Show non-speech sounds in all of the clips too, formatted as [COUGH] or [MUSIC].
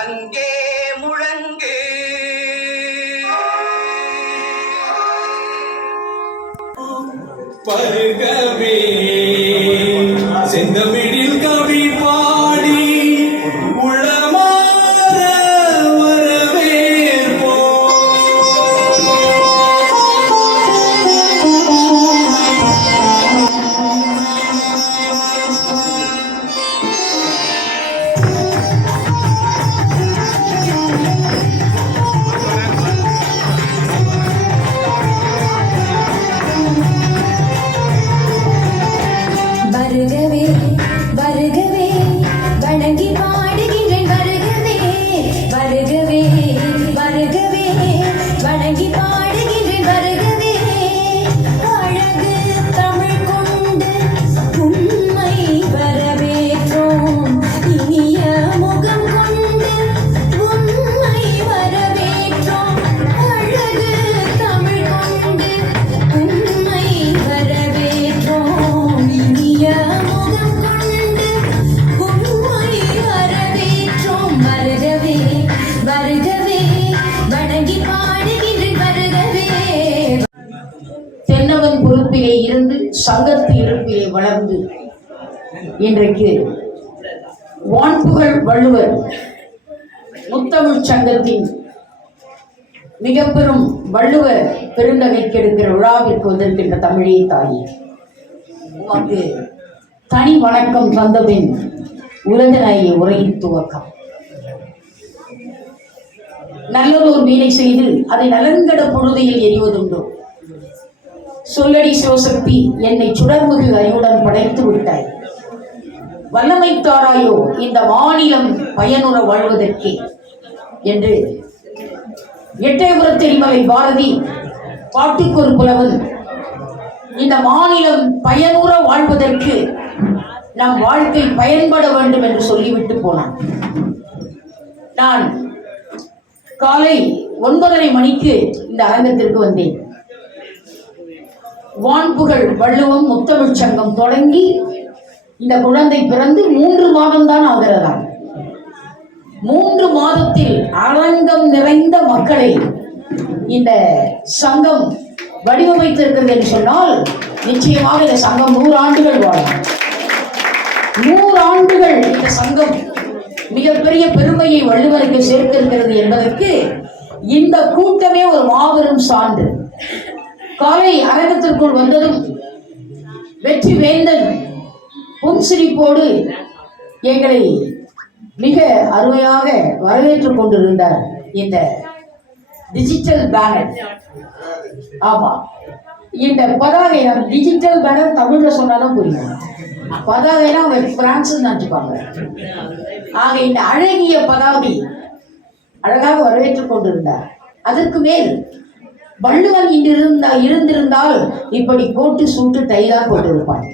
Sunday. சங்கத்து இருப்பிலே வளர்ந்து இன்றைக்கு வான்புகழ் வள்ளுவர் முத்தமிழ் சங்கத்தின் மிக பெரும் வள்ளுவர் பெருந்தகைக்கு எடுக்கிற விழாவிற்கு வந்திருக்கின்ற தமிழே தாயே உமக்கு தனி வணக்கம் தந்தபின் உலகநாயகி உரையின் துவக்கம். நல்லதோர் வீணை செய்து அதை நலங்கட பொழுதையில் எரிவதுண்டோ? சொல்லடி சிவசக்தி என்னை சுடர்முகு அறிவுடன் படைத்து விட்டாய். வல்லமை தாராயோ இந்த மாநிலம் பயனுற வாழ்வதற்கே என்று எட்டயபுரத் தெரிமலை பாரதி பாட்டுக்கொரு ஒரு புலவன் இந்த மாநிலம் பயனுற வாழ்வதற்கு நம் வாழ்க்கை பயன்பட வேண்டும் என்று சொல்லிவிட்டு போனான். நான் காலை ஒன்பதரை மணிக்கு இந்த அரங்கத்திற்கு வந்தேன். வான்புகழ் வள்ளுவம் முத்தமிழ் சங்கம் தொடங்கி இந்த குழந்தை பிறந்து மூன்று மாதம்தான் ஆகிறதா மூன்று மாதத்தில் அரங்கம் நிறைந்த மக்களை இந்த சங்கம் வடிவமைத்திருக்கிறது என்று சொன்னால் நிச்சயமாக இந்த சங்கம் நூறு ஆண்டுகள் வாழும். நூறு ஆண்டுகள் இந்த சங்கம் மிகப்பெரிய பெருமையை வள்ளுவருக்கு சேர்த்திருக்கிறது என்பதற்கு இந்த கூட்டமே ஒரு மாபெரும் சான்று. காலை அரங்கத்திற்குள் வந்ததும் வெற்றி வேந்தன் புன்சிரிப்போடு எங்களை மிக அருமையாக வரவேற்றுக் கொண்டிருந்தார். இந்த டிஜிட்டல் பேனர் ஆமா. இந்த பதாகை நம்ம டிஜிட்டல் பேனர் தமிழ்ல சொன்னாலும் புரியும். பதாகைனா அவங்க பிரான்ஸ் நினச்சிப்பாங்க. ஆக இந்த அழகிய பதாகை அழகாக வரவேற்றுக் கொண்டிருந்தார். அதற்கு மேல் வள்ளுவன் இன்றிருந்தா இருந்திருந்தால் இப்படி கோட்டு சூட்டு டைலா போட்டிருப்பான்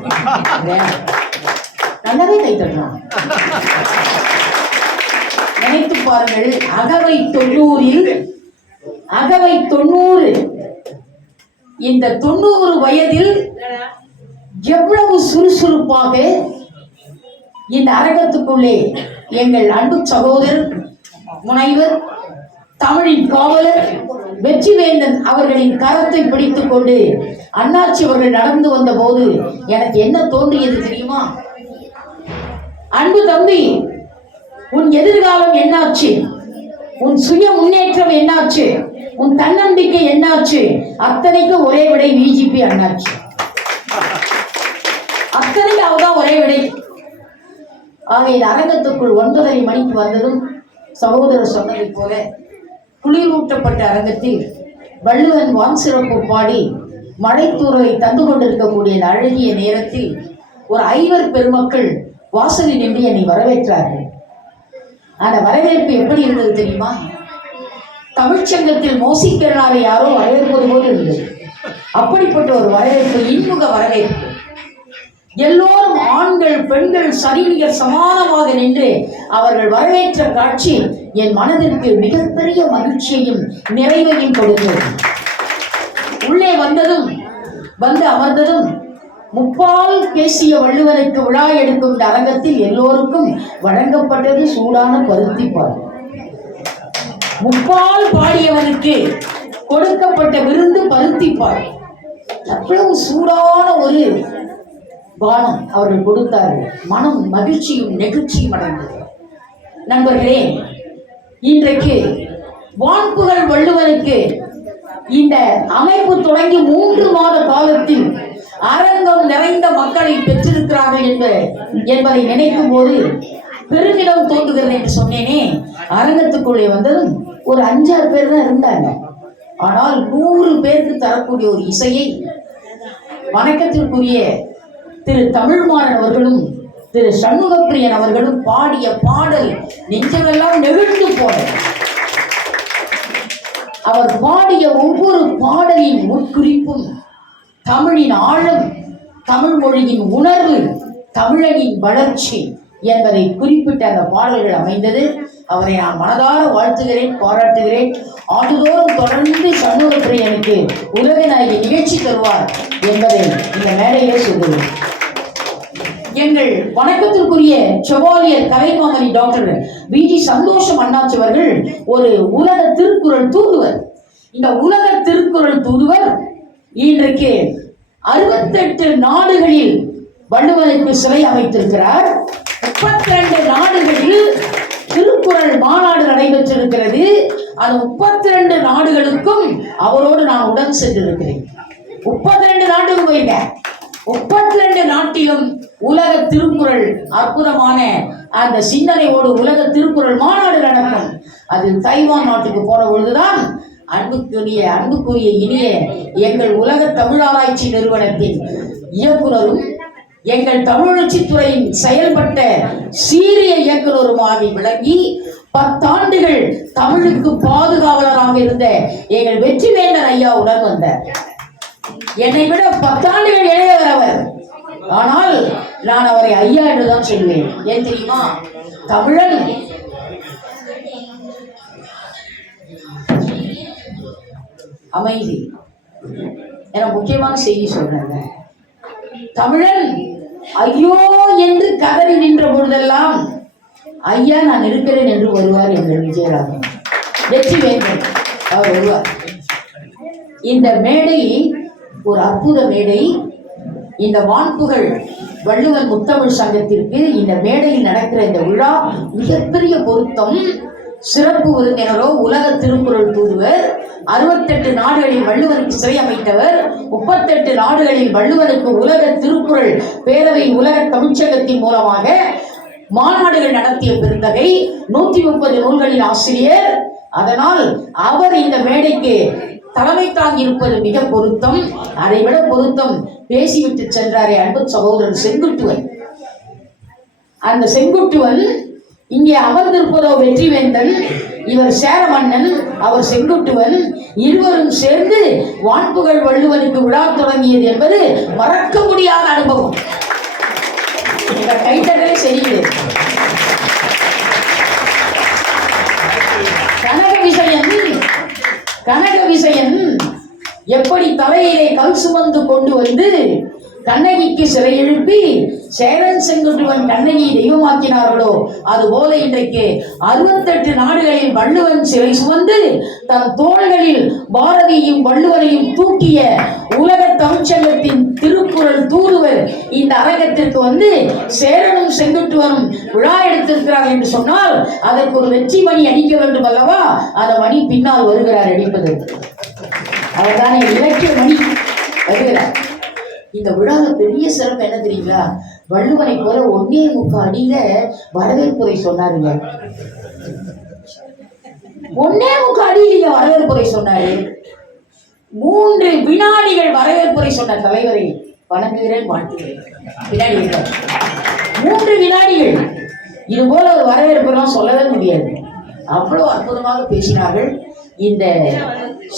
[LAUGHS] நல்லாவே கை தட்டுறான் நினைத்து பாருங்கள் அகவை தொண்ணூறில் அகவை தொண்ணூறு. இந்த தொண்ணூறு வயதில் எவ்வளவு சுறுசுறுப்பாக இந்த அரங்கத்துக்குள்ளே எங்கள் அன்பு சகோதரர் முனைவர் தமிழின் காவலர் வெற்றிவேந்தன் அவர்களின் கரத்தை பிடித்து கொண்டு அண்ணாச்சி அவர்கள் நடந்து வந்த போது எனக்கு என்ன தோன்றியது தெரியுமா? அன்பு தம்பி உன் எதிர்காலம் என்னாச்சு? உன் சுய முன்னேற்றம் என்னாச்சு? உன் தன்னம்பிக்கை என்னாச்சு? அத்தனைக்கு ஒரே விடை விஜிபி அண்ணாச்சி. அத்தனைக்கு அவதான் ஒரே விடை. ஆக இந்த அரங்கத்துக்குள் ஒன்பதரை மணிக்கு வந்ததும் சகோதரர் சொன்னதை போல குளிரூட்டப்பட்ட அரங்கத்தில் வள்ளுவன் வான் சிறப்பு பாடி மழைத்தூரலை தந்து கொண்டிருக்கக்கூடிய அழகிய நேரத்தில் ஒரு ஐவர் பெருமக்கள் வாசலில் நின்று என்னை வரவேற்றார்கள். அந்த வரவேற்பு எப்படி இருந்தது தெரியுமா? தமிழ்ச்சங்கத்தில் மோசி யாரோ வரவேற்பது போல் இருந்தது. அப்படிப்பட்ட ஒரு வரவேற்பு இன்முக வரவேற்பு. எல்லோரும் ஆண்கள் பெண்கள் சரிநிகர் சமானமாக நின்று அவர்கள் வரவேற்ற காட்சி என் மனதிற்கு மிகப்பெரிய மகிழ்ச்சியையும் நிறைவையும் கொடுத்தது. உள்ளே வந்ததும் வந்து அமர்ந்ததும் முப்பால் பேசிய வள்ளுவனுக்கு விழா எடுக்கும் இந்த அரங்கத்தில் எல்லோருக்கும் வழங்கப்பட்டது சூடான பருத்திப்பால் முப்பால் பாடியவனுக்கு கொடுக்கப்பட்ட விருந்து பருத்திப்பால் அவ்வளவு சூடான ஒரு பானம் அவர்கள் கொடுத்தார்கள். மனம் மகிழ்ச்சியும் நெகிழ்ச்சியும் அடைந்தது. நண்பர்களே இன்றைக்கு வான்புகழ் வள்ளுவனுக்கு இந்த அமைப்பு தொடங்கி மூன்று மாத காலத்தில் அரங்கம் நிறைந்த மக்களை பெற்றிருக்கிறார்கள் என்ப என்பதை நினைக்கும் போது பெருமிதம் தோன்றுகிறது என்று சொன்னேனே. அரங்கத்துக்குள்ளே வந்ததும் ஒரு அஞ்சாறு பேர் தான் இருந்தாங்க. ஆனால் நூறு பேருக்கு தரக்கூடிய ஒரு இசையை வணக்கத்திற்குரிய திரு தமிழ்மாறன் அவர்களும் திரு சண்முகப்பிரியன் அவர்களும் பாடிய பாடல் நெஞ்சமெல்லாம் நெகிழ்ந்து போனது. அவர் பாடிய ஒவ்வொரு பாடலின் உட்குறிப்பும் தமிழின் ஆழம் தமிழ் மொழியின் உணர்வு தமிழனின் வளர்ச்சி என்பதை குறிப்பிட்ட அந்த பாடல்கள் அமைந்தது. அவரை நான் மனதார வாழ்த்துகிறேன் பாராட்டுகிறேன். ஆண்டுதோறும் தொடர்ந்து சண்முகப்பிரியனுக்கு உலக நாயகி நிகழ்ச்சி தருவார் என்பதை இந்த மேடையிலே சொல்கிறேன். எங்கள் வணக்கத்திற்குரிய செவாலியர் கலைமாமணி டாக்டர் வி ஜி சந்தோஷம் அண்ணாச்சி அவர்கள் ஒரு உலக திருக்குறள் தூதுவர். இந்த உலக திருக்குறள் தூதுவர் இன்றைக்கு அறுபத்தெட்டு நாடுகளில் வள்ளுவருக்கு சிலை அமைத்திருக்கிறார். முப்பத்தி ரெண்டு நாடுகளில் திருக்குறள் மாநாடு நடைபெற்றிருக்கிறது. அது முப்பத்தி ரெண்டு நாடுகளுக்கும் அவரோடு நான் உடன் சென்றிருக்கிறேன். முப்பத்தி ரெண்டு நாடுகள் போயிருக்கேன் முப்பத்தி ரெண்டு நாட்டிலும் உலக திருக்குறள் அற்புதமான அந்த சிந்தனையோடு உலக திருக்குறள் மாநாடு நடக்கும். அதில் தைவான் நாட்டுக்கு போன பொழுதுதான் அன்புக்குரிய அன்புக்குரிய இனிய எங்கள் உலக தமிழாராய்ச்சி நிறுவனத்தின் இயக்குனரும் எங்கள் தமிழச்சித்துறையின் செயல்பட்ட சீரிய இயக்குனருமாகி விளங்கி பத்தாண்டுகள் தமிழுக்கு பாதுகாவலராக இருந்த எங்கள் வெற்றிவேந்தன் ஐயா உடன் வந்தார். என்னை விட பத்தாண்டுகள் இளையவர் அவர். ஆனால் நான் அவரை ஐயா என்றுதான் சொல்வேன். ஏன் தெரியுமா? தமிழன். அமைதி. எனக்கு முக்கியமான செய்தி சொல்றேங்க. தமிழன் ஐயோ என்று கதறி நின்ற பொழுதெல்லாம் ஐயா நான் இருக்கிறேன் என்று வருவார் எங்கள் விஜயராகவன். வெற்றி வேந்தன் அவர் வருவார். இந்த மேடை ஒரு அற்புத மேடை. இந்த வான்புகழ் வள்ளுவர் முத்தமிழ் சங்கத்திற்கு இந்த மேடையில் நடக்கிற இந்த விழா மிகப்பெரிய பொருத்தம். சிறப்பு விருந்தினரோ உலக திருக்குறள் தூதுவர் அறுபத்தெட்டு நாடுகளில் வள்ளுவருக்கு சிறை அமைத்தவர் முப்பத்தெட்டு நாடுகளில் வள்ளுவருக்கு உலக திருக்குறள் பேரவை உலக தமிழ்ச்சங்கத்தின் மூலமாக மாநாடுகள் நடத்திய பெருந்தகை நூற்றி முப்பது நூல்களின் ஆசிரியர். அதனால் அவர் இந்த மேடைக்கு தலைமை தாங்கி இருப்பது மிக பொருத்தம். அதைவிட பொருத்தம். பேசிவிட்டு சென்றாரே அன்பு சகோதரன் செங்குட்டுவன். அந்த செங்குட்டுவன் இங்கே அமர்ந்திருப்பதோ வெற்றிவேந்தன் இவர் சேரமன்னன் அவர் செங்குட்டுவன் இருவரும் சேர்ந்து வான்புகழ் வள்ளுவனுக்கு விழா தொடங்கியது என்பது மறக்க முடியாத அனுபவம். இந்த கைத்தட்டலே சரியில்லை. கனக விசயன் கனக விஷயன் எப்படி தலையிலே கல் சுமந்து கொண்டு வந்து கண்ணகிக்கு சிறை எழுப்பி சேரன் செங்குட்டுவன் கண்ணகியை தெய்வமாக்கினார்களோ? அதுபோல இன்றைக்கு அறுபத்தெட்டு நாடுகளில் வள்ளுவன் சிறை சுமந்து தன் தோள்களில் பாரதியும் வள்ளுவனையும் தூக்கிய உலக தமிழ்ச்சங்கத்தின் திருக்குறள் தூதுவர் இந்த அரங்கத்திற்கு வந்து சேரனும் செங்குட்டுவனும் விழா எடுத்திருக்கிறார் என்று சொன்னால் அதற்கு ஒரு வெற்றி மணி அடிக்க வேண்டும் அல்லவா? அந்த மணி பின்னால் வருகிறார் அடிப்பது. அவர்தானே இலக்கிய மணி. வருகிறார். இந்த விழாவில் பெரிய சிறப்பு என்ன தெரியுங்களா? வள்ளுவனை போல ஒன்னே முக்கால் அடியில வரவேற்புரை சொன்னாருங்க. ஒன்னே முக்கால் அடியில வரவேற்புரை சொன்னாரு. மூன்று வினாடிகள் வரவேற்புரை சொன்ன தலைவரை. வணங்குகிறேன் வாழ்த்துகிறேன். வினாடி மூன்று வினாடிகள். இது போல ஒரு வரவேற்புலாம் சொல்லவே முடியாது. அவ்வளவு அற்புதமாக பேசினார்கள். இந்த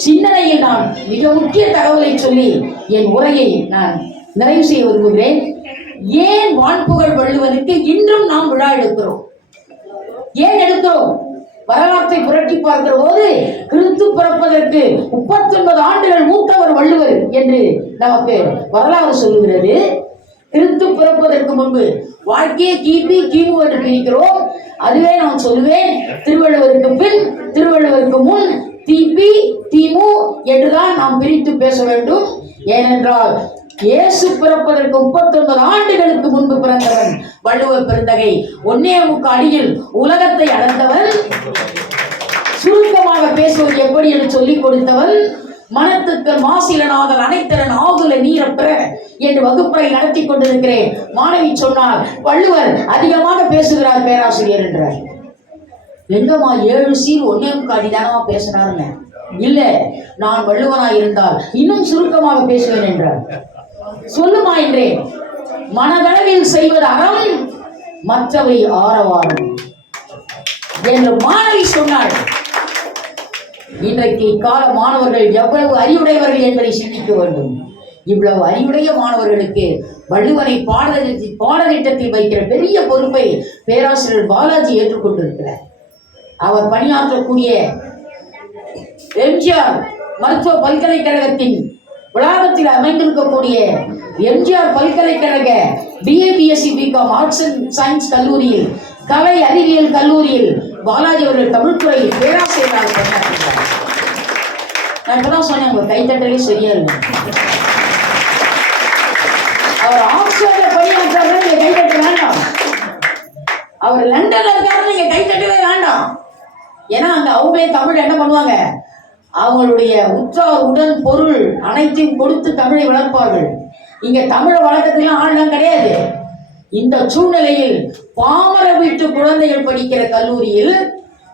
சிந்தனையில் நான் மிக முக்கிய தகவலை சொல்லி என் உரையை நான் நிறைவு செய்ய விரும்புகிறேன். ஏன் வான்புகழ் வள்ளுவனுக்கு இன்றும் நாம் விழா எடுக்கிறோம்? ஏன் எடுக்கிறோம்? வரலாற்றை புரட்டி பார்க்கிற போது கிறிஸ்து பிறப்பதற்கு முப்பத்தொன்பது ஆண்டுகள் மூத்தவர் வள்ளுவர் என்று நமக்கு வரலாறு சொல்லுகிறது. கிறிஸ்து பிறப்பதற்கு முன்பு வாழ்க்கையை கிபி கிமு என்று பிரிக்கிறோம். அதுவே நான் சொல்லுவேன். திருவள்ளுவருக்கு பின் திருவள்ளுவருக்கு முன் திபி திமு என்றுதான் நாம் பிரித்து பேச வேண்டும். ஏனென்றால் இயேசு பிறப்பதற்கு முப்பத்தொன்பது ஆண்டுகளுக்கு முன்பு பிறந்தவன் வள்ளுவர் பிறந்தகை ஒன்னே முக்க அடியில் உலகத்தை அடைந்தவன் சுருக்கமாக பேசுவது எப்படி என்று சொல்லிக் கொடுத்தவன் மனத்துக்கு மாசிலனாதல் அனைத்திறன் ஆகுல நீரப்பெற என்று வகுப்பறை நடத்தி கொண்டிருக்கிறேன். மாணவி சொன்னார் வள்ளுவர் அதிகமாக பேசுகிறார் பேராசிரியர் என்றார். எங்கம்மா ஏழு சீர் ஒன்னே முக்காடி தானமா பேசினாருங்க இல்ல நான் வள்ளுவனாய் இருந்தால் இன்னும் சுருக்கமாக பேசுவேன் என்றார். சொல்லுமா என்றேன் மனதளவில் செய்வது அறம் மற்றவை ஆரவாரம் என்று மாணவி சொன்னாள். இன்றைக்கு கால மாணவர்கள் எவ்வளவு அறிவுடையவர்கள் என்பதை சிந்திக்க வேண்டும். இவ்வளவு அறிவுடைய மாணவர்களுக்கு வள்ளுவரை பாடத்திட்டத்தில் பாடத்திட்டத்தில் வைக்கிற பெரிய பொறுப்பை பேராசிரியர் பாலாஜி ஏற்றுக்கொண்டிருக்கிறார். அவர் பணியாற்றக்கூடிய எம்ஜிஆர் மருத்துவ பல்கலைக்கழகத்தின் வளாகத்தில் அமைந்திருக்கக்கூடிய எம்ஜிஆர் பல்கலைக்கழக BA BSc BCom arts and science கல்லூரியில் கலை அறிவியல் கல்லூரியில் பாலாஜி அவர்கள் தமிழ்துறையில் பேராசிரியராக பணியாற்றுகிறார். நான் இப்பதான் சொன்னேன் உங்க கைத்தட்டலே சரியா இல்லை. அவர் ஆக்ஸ்போர்ட்ல பணியாற்றாரு நீங்க கைத்தட்ட வேண்டாம். அவர் லண்டன்ல இருக்காரு நீங்க கைத்தட்டவே வேண்டாம். ஏன்னா அங்க அவங்களே தமிழ் என்ன பண்ணுவாங்க? அவங்களுடைய உற்றார் உடல் பொருள் அனைத்தையும் கொடுத்து தமிழை வளர்ப்பார்கள். இங்க தமிழை வளர்க்கறதுலாம் ஆள்லாம் கிடையாது. இந்த சூழ்நிலையில் பாமர வீட்டு குழந்தைகள் படிக்கிற கல்லூரியில்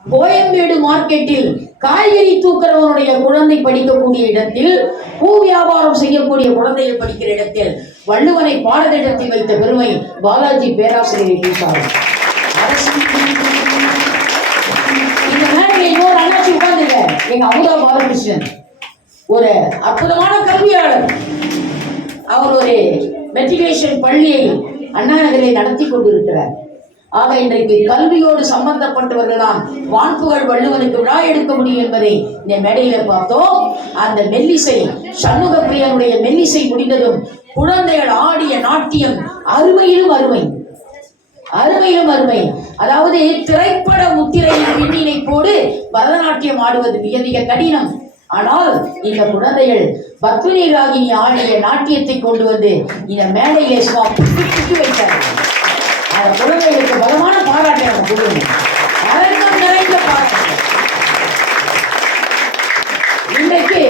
கோயம்பேடு மார்க்கெட்டில் காய்கறி தூக்கிறவனுடைய குழந்தை படிக்கக்கூடிய இடத்தில் பூ வியாபாரம் செய்யக்கூடிய குழந்தைகள் படிக்கிற இடத்தில் வள்ளுவனை பாடத்திட்டத்தில் வைத்த பெருமை பாலாஜி பேராசிரியரை பேசார் இன்னொரு அண்ணாச்சி உட்கார்ந்துங்க எங்க அமுதா பாலகிருஷ்ணன். ஒரு அற்புதமான கல்வியாளர். அவர் ஒரு மெட்ரிகுலேஷன் பள்ளியை அண்ணா நகரில் நடத்தி கொண்டிருக்கிறார். ஆக இன்றைக்கு கல்வியோடு சம்பந்தப்பட்டவர்கள் வான்புகள் வான்புகழ் வள்ளுவனுக்கு விழா எடுக்க முடியும் என்பதை இந்த மேடையில பார்த்தோம். அந்த மெல்லிசை சண்முக பிரியனுடைய மெல்லிசை முடிந்ததும் குழந்தைகள் ஆடிய நாட்டியம் அருமையிலும் அருமை. அருமையிலும் அருமை. அதாவது திரைப்பட முத்திரையின் பின்னினை போடு பரதநாட்டியம் ஆடுவது மிக மிக கடினம். ஆனால் இந்த குழந்தைகள் பத்மினி ராகினி ஆடிய நாட்டியத்தை கொண்டு வந்து இந்த மேடையிலே சுவாமி வைத்தார் வைத்தார்கள். அந்த குழந்தைகளுக்கு பலமான பாராட்டை நம்ம கொடுக்கணும் அரங்கம் நிறைந்த பாராட்டு. இன்றைக்கு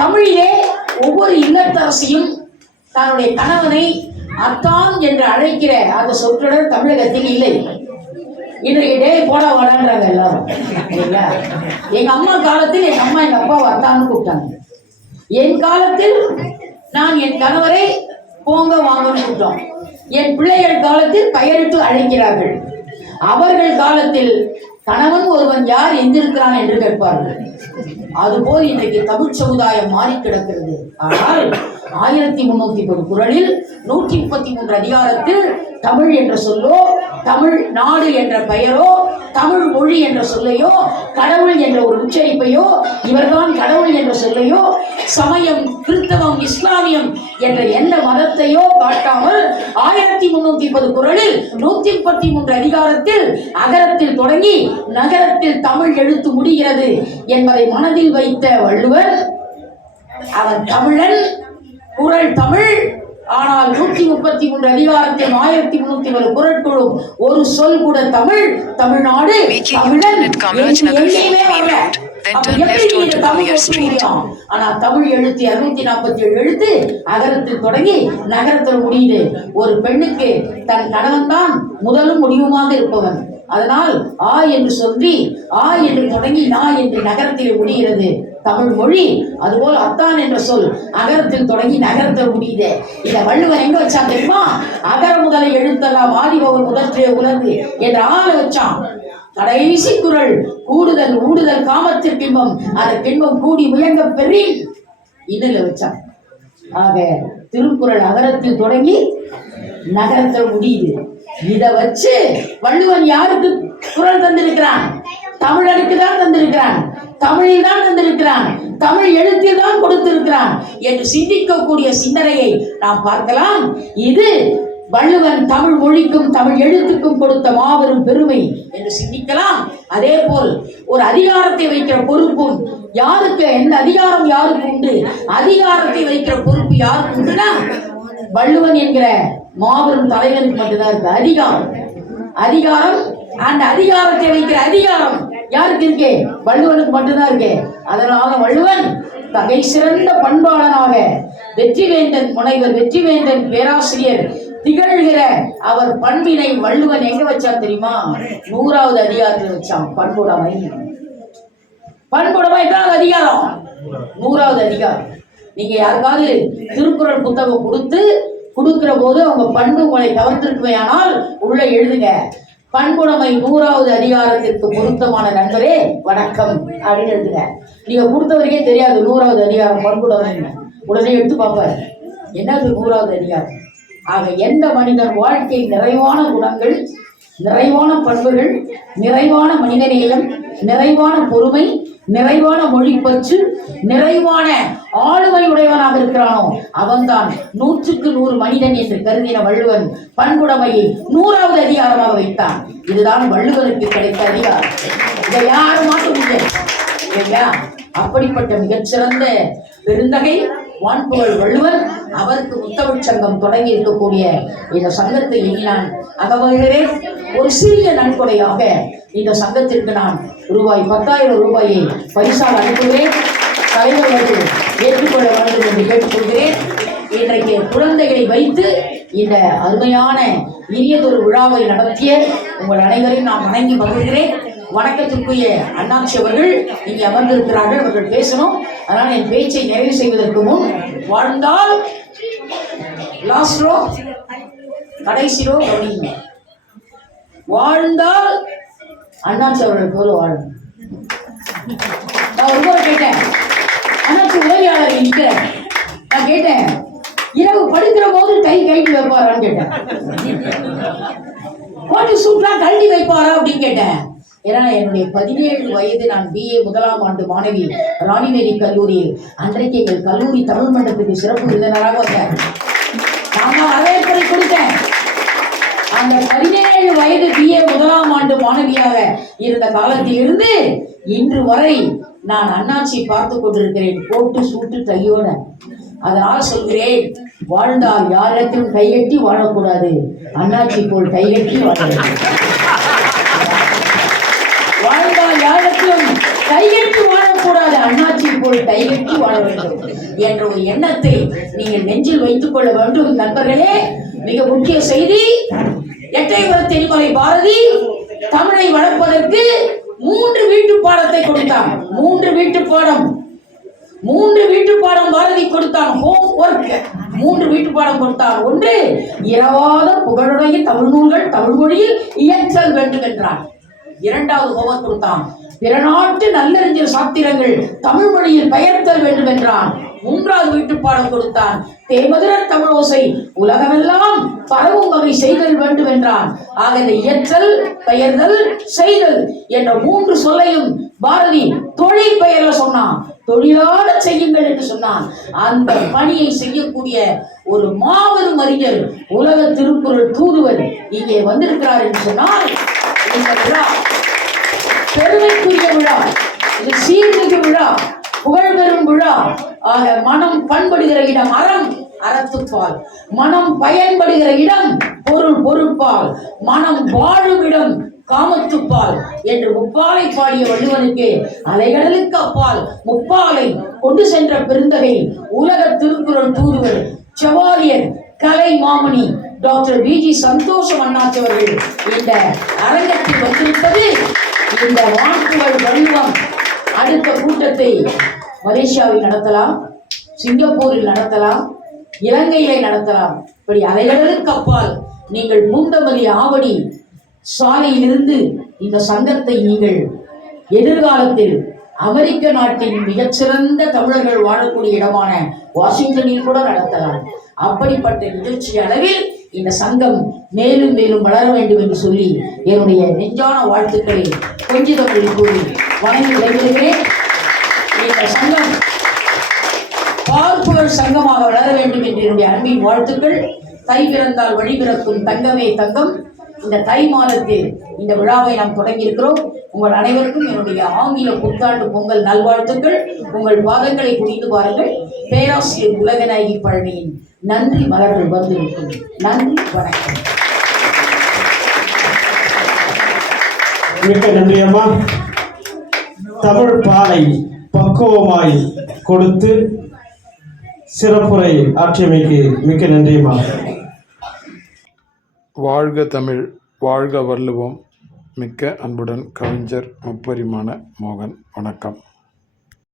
தமிழிலே ஒவ்வொரு இல்லத்தரசியும் தன்னுடைய கணவனை அத்தான் என்று அழைக்கிற அந்த சொற்றொடர் தமிழகத்தில் இல்லை. இன்றைக்கு டே போட வாடான்றாங்க எல்லாரும். இல்லைங்களா எங்க அம்மா காலத்தில் எங்க அம்மா எங்க அப்பாவை அத்தான்னு கூப்பிட்டாங்க. என் காலத்தில் நான் என் கணவரை போங்க வாங்கன்னு கூப்பிட்டோம். என் பிள்ளைகள் காலத்தில் பெயரிட்டு அழைக்கிறார்கள். அவர்கள் காலத்தில் கணவன் ஒருவன் யார் எந்திருக்கிறான் என்று கேட்பார்கள். அதுபோல் இன்றைக்கு தமிழ் சமுதாயம் மாறி கிடக்கிறது ஆனால் ஆயிரத்தி முன்னூத்தி ஒரு குரலில் நூற்றி முப்பத்தி மூன்று அதிகாரத்தில் தமிழ் என்ற சொல்லோ தமிழ் நாடு என்ற பெயரோ தமிழ் மொழி என்ற சொல்லையோ கடவுள் என்ற ஒரு உச்சரிப்பையோ இவர்தான் கடவுள் என்ற சொல்லையோ சமயம் கிறிஸ்தவம் இஸ்லாமியம் என்ற எந்த மதத்தையோ காட்டாமல் ஆயிரத்தி முன்னூத்தி முப்பது குரலில் நூத்தி முப்பத்தி மூன்று அதிகாரத்தில் அகரத்தில் தொடங்கி நகரத்தில் தமிழ் எழுத்து முடிகிறது என்பதை மனதில் வைத்த வள்ளுவர் அவன் தமிழன் குரல் தமிழ். ஆனால் நூற்றி முப்பத்தி மூன்று அதிகாரத்தில் ஆயிரத்தி முன்னூத்தி ஒரு குரட்குழும் ஒரு சொல் கூட தமிழ். தமிழ்நாடு? ஆனா தமிழ் எழுத்து இருநூத்தி நாற்பத்தி ஏழு எழுத்து அகரத்தில் தொடங்கி நகரத்தில் முடியுது. ஒரு பெண்ணுக்கு தன் கணவன் தான் முதலும் முடிவுமாக இருப்பவன். அதனால் ஆ என்று சொல்லி ஆ என்று தொடங்கி நா என்று நகரத்தில் முடிகிறது. தமிழ் மொழி அதுபோல் அத்தான் என்ற சொல் அகரத்தில் தொடங்கி நகரத்தில் முடியுது இதை வள்ளுவன் எங்க வச்சான் தெரியுமா? அகர முதலை எழுத்தெல்லாம் வாலிபவர் முதற்றே உலர்ந்து என்ற ஆள வச்சான். கடைசி குரல் கூடுதல் ஊடுதல் காமத்திற்கு இன்பம் அந்த பின்பம் கூடி முயங்க பெரிய இதில் வச்சான். ஆக திருக்குறள் அகரத்தில் தொடங்கி நகரத்தில் முடியுது. இதை வச்சு வள்ளுவன் யாருக்கு குரல் தந்திருக்கிறான்? தமிழனுக்கு தான் தந்திருக்கிறான். தமிழில் தான் தந்திருக்கிறான் தமிழ் எழுத்தில் தான் கொடுத்திருக்கிறான் என்று சிந்திக்கக்கூடிய சிந்தனையை நாம் பார்க்கலாம். இது வள்ளுவன் தமிழ் மொழிக்கும் தமிழ் எழுத்துக்கும் கொடுத்த மாபெரும் பெருமை என்று சிந்திக்கலாம். அதே போல் ஒரு அதிகாரத்தை வைக்கிற பொறுப்பும் யாருக்கு எந்த அதிகாரம் யாருக்கு உண்டு? அதிகாரத்தை வைக்கிற பொறுப்பு யாருக்கு உண்டுனா வள்ளுவன் என்கிற மாபெரும் தலைவனுக்கு மட்டும்தான் இருக்கு. அதிகாரம். அதிகாரம் அந்த அதிகாரத்தை வைக்கிற அதிகாரம். யாருக்கு இருக்கே? வள்ளுவனுக்கு மட்டும்தான் இருக்கே. அதனால வள்ளுவன் தகை சிறந்த பண்பாளனாக வெற்றிவேந்தன் முனைவர் வெற்றிவேந்தன் பேராசிரியர் திகழ்கிற அவர் பண்பினை வள்ளுவன் எங்க வச்சான் தெரியுமா? நூறாவது அதிகாரத்தில் வச்சான் பண்புடைமை பண்புடைமை தான் அதிகாரம்? நூறாவது அதிகாரம். நீங்க யாருக்காவது திருக்குறள் புத்தகம் கொடுத்து கொடுக்கிற போது அவங்க பண்பு உங்களை கவர்ந்திருக்குமையானால் உள்ள எழுதுங்க. பண்புடைமை நூறாவது அதிகாரத்திற்கு பொருத்தமான நண்பரே வணக்கம் அப்படின்னு எழுதுங்க நீங்க கொடுத்தவருக்கே தெரியாது நூறாவது அதிகாரம் பண்புடைமை உடனே எடுத்து பார்ப்பாரு. என்னது நூறாவது அதிகாரம்? ஆக எந்த மனிதன் வாழ்க்கை நிறைவான குணங்கள் நிறைவான பண்புகள் நிறைவான மனிதநேயம் நிறைவான பொறுமை நிறைவான மொழிப்பற்று நிறைவான ஆளுமை உடையவனாக இருக்கிறானோ அவன்தான் நூற்றுக்கு நூறு மனிதன் என்று கருதின வள்ளுவன் பண்புடைமையை நூறாவது அதிகாரமாக வைத்தான். இதுதான் வள்ளுவனுக்கு கிடைத்த அதிகாரம். இதை யாரும் மாற்ற முடியாது. இல்லையா? அப்படிப்பட்ட மிகச்சிறந்த பெருந்தகை வான்புகழ் வள்ளுவர் அவருக்கு முத்தமிழ் தொடங்கி இருக்கக்கூடிய இந்த சங்கத்தை இனி நான் அகமகிழ்கிறேன் ஒரு சிறிய நன்கொடையாக இந்த சங்கத்திற்கு நான் ரூபாய் பத்தாயிரம் ரூபாயை பரிசாக அனுப்புவேன் தலைவர் அவர்கள் ஏற்றுக்கொள்ள வேண்டும் என்று கேட்டுக்கொள்கிறேன். இன்றைக்கு குழந்தைகளை வைத்து இந்த அருமையான இனியதொரு விழாவை நடத்திய உங்கள் அனைவரையும் நான் வணங்கி மகிழ்கிறேன். வணக்கத்திற்குரிய அண்ணாச்சி அவர்கள் இங்கே அமர்ந்திருக்கிறார்கள் அவர்கள் பேசணும். அதனால் என் பேச்சை நிறைவு செய்வதற்கு முன் வாழ்ந்தால் லாஸ்ட் கடைசிரோ கவனிங்க வாழ்ந்தால் அண்ணாச்சி அவர்கள் போல வாழும். நான் ஒரு கேட்டேன் அண்ணாச்சி உதவியாளர் நிற்கிறேன் நான் கேட்டேன் இரவு படுக்கிற போது கை கைட்டு வைப்பாரான்னு கேட்டேன். கோட்டு சூட்லாம் கழட்டி வைப்பாரா? அப்படின்னு கேட்டேன். ஏன்னா என்னுடைய பதினேழு வயது நான் பிஏ முதலாம் ஆண்டு மாணவி ராணிநேரி கல்லூரியில். அன்றைக்கு எங்கள் கல்லூரி தமிழ் மன்றத்துக்கு சிறப்பு விருந்தினராக வந்தேன் நான் தான் கொடுத்தேன். அந்த பதினேழு வயது பிஏ முதலாம் ஆண்டு மாணவியாக இருந்த காலத்திலிருந்து இன்று வரை நான் அண்ணாச்சி பார்த்து கொண்டிருக்கிறேன். போட்டு சூட்டு கையோட. அதனால் சொல்கிறேன் வாழ்ந்தால் யாரிடத்திலும் கையெட்டி வாழக்கூடாது. அண்ணாச்சி போல் கையெட்டி வாழ வேண்டும் வாழ்ந்தால் யாரிடத்திலும் கையெட்டி வாழக்கூடாது அண்ணாச்சி போல் வாழ வேண்டும் என்ற ஒரு எண்ணத்தை நீங்கள் நெஞ்சில் வைத்துக் கொள்ள வேண்டும் நண்பர்களே. மிக முக்கிய செய்தி எட்டயபுரம் தென்மலை பாரதி தமிழை வளர்ப்பதற்கு மூன்று வீட்டு பாடத்தை கொடுத்தான். மூன்று வீட்டு பாடம். மூன்று வீட்டு பாடம் பாரதி கொடுத்தான். ஹோம் ஒர்க் மூன்று வீட்டு பாடம் கொடுத்தார் ஒன்று இரவாத புகழுடைய தமிழ் நூல்கள் தமிழ் மொழியில் இயற்றல் வேண்டும் என்றார் இரண்டாவது ஹோம்ஒர்க் கொடுத்தான். பிற நாட்டு நல்லறிஞர் சாத்திரங்கள் தமிழ் மொழியில் பெயர்த்தல் வேண்டும் என்றான் மூன்றாவது வீட்டு பாடம் கொடுத்தான். தேமதுர தமிழோசை உலகமெல்லாம் பரவும் வகை செய்தல் வேண்டும் என்றான் ஆக இந்த இயற்றல் பெயர்தல் செய்தல் என்ற மூன்று சொல்லையும் பாரதி தொழில் பெயர்ல சொன்னான். தொழிலாக செய்யுங்கள் என்று சொன்னான். அந்த பணியை செய்யக்கூடிய ஒரு மாபெரும் அறிஞர் உலக திருக்குறள் தூதுவர் இங்கே வந்திருக்கிறார் என்று சொன்னால் பெருமைக்குரிய விழா. இது சீர்மிகு விழா புகழ் பெறும் விழா. ஆக மனம் பண்படுகிற இடம் அறம் அறத்துப்பால் மனம் பயன்படுகிற இடம் பொருள் பொறுப்பால். மனம் வாழும் இடம் காமத்துப்பால் என்று முப்பாலை பாடிய வள்ளுவனுக்கு அலைகடலுக்கு அப்பால் முப்பாலை கொண்டு சென்ற பெருந்தகை உலக திருக்குறள் தூதுவர் செவாலியர் கலை மாமணி டாக்டர் பிஜி சந்தோஷம் அண்ணாச்சி அவர்கள் இந்த அரங்கத்தில் வந்திருப்பது இந்த வாக்குகள் வடிவம் அடுத்த கூட்டத்தை மலேசியாவில் நடத்தலாம் சிங்கப்பூரில் நடத்தலாம் இலங்கையிலே நடத்தலாம். இப்படி அலைகடலுக்கு அப்பால் நீங்கள் பூந்தமல்லி ஆவடி சாலையிலிருந்து இந்த சங்கத்தை நீங்கள் எதிர்காலத்தில் அமெரிக்க நாட்டின் மிகச்சிறந்த தமிழர்கள் வாழக்கூடிய இடமான வாஷிங்டனில் கூட நடத்தலாம். அப்படிப்பட்ட நிகழ்ச்சி அளவில் இந்த சங்கம் மேலும் மேலும் வளர வேண்டும் என்று சொல்லி என்னுடைய நெஞ்சான வாழ்த்துக்களை கொஞ்சி கூறி வணங்கி விடைபெறுகிறேன். இந்த சங்கம் பார்ப்பவர் சங்கமாக வளர வேண்டும் என்று என்னுடைய அன்பின் வாழ்த்துக்கள். தை பிறந்தால் வழிபிறக்கும் தங்கமே தங்கம். இந்த தை மாதத்தில் இந்த விழாவை நாம் தொடங்கியிருக்கிறோம். உங்கள் அனைவருக்கும் என்னுடைய ஆங்கில புத்தாண்டு பொங்கல் நல்வாழ்த்துக்கள். உங்கள் பாதங்களை குடித்து பாருங்கள். பேராசிரியர் உலகநாயகி பழனியின் நன்றி மலர்கள் வந்திருக்கும். நன்றி வணக்கம். மிக்க நன்றி அம்மா. தமிழ் பாலை பக்குவமாய் கொடுத்து சிறப்புரை ஆற்றியமைக்கு மிக்க நன்றியம்மா வாழ்க தமிழ் வாழ்க வள்ளுவம். மிக்க அன்புடன் கவிஞர் முப்பரிமாண மோகன் வணக்கம்.